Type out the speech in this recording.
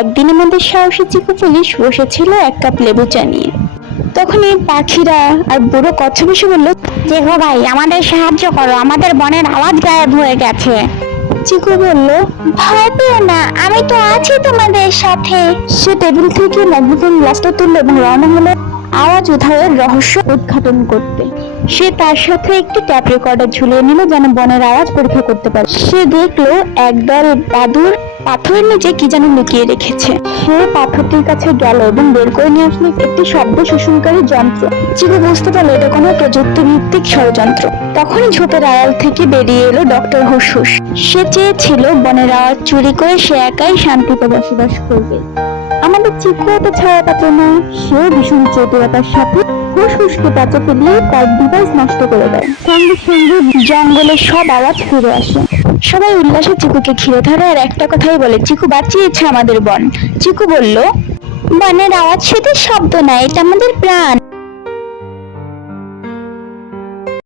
একদিন আমাদের সাহসী চিকু পুলিশ বসেছিল এক কাপ লেবু চা নিয়ে। তখনই পাখিরা আর বুড়ো কচ্ছপ এসে বলল, চিকু ভাই, আমাদের সাহায্য করো, আমাদের বনের আওয়াজ গায়েব হয়ে গেছে। চিকু বলল, ভয় পেও না, আমি তো আছি তোমাদের সাথে। সে টেবিল থেকে ম্যাগনেটিক গ্লাসটা তুলল এবং রওনা হলো আওয়াজ উধারের রহস্য উদ্ঘাটন করতে। সে তার সাথে একটি ট্যাপ রেকর্ডার ঝুলিয়ে নিল যেন বনের আওয়াজ পরীক্ষা করতে পারে। সে দেখলো একদল বাদুড় পাথরের নিচে কি যেন লুকিয়ে রেখেছে। সে পাথরটির কাছে গেল এবং বের করে নিয়ে আসলো একটি শব্দ শোষণকারী যন্ত্র। চিকু বুঝতে পারলো এটা কোনো প্রযুক্তি ভিত্তিক ষড়যন্ত্র। তখনই ঝোপের আড়াল থেকে বেরিয়ে এলো ডক্টর হুসহুস। সে চেয়েছিল বনের আওয়াজ চুরি করে সে একাই শান্তিতে বসবাস করবে। আমাদের চিকু এত ছায়া পাত্র না, সেও ভীষণ চতুরতার সাথে হুসহুসকে প্যাঁচে ফেলিয়ে তার ডিভাইস নষ্ট করে দেয়। সঙ্গে সঙ্গে জঙ্গলের সব আওয়াজ ফিরে আসে। সবাই উল্লাসে চিকুকে ঘিরে ধরে আর একটা কথাই বলে, চিকু বাঁচিয়েছে আমাদের বন। চিকু বলল, বনের আওয়াজ শুধু শব্দ না, এটা আমাদের প্রাণ।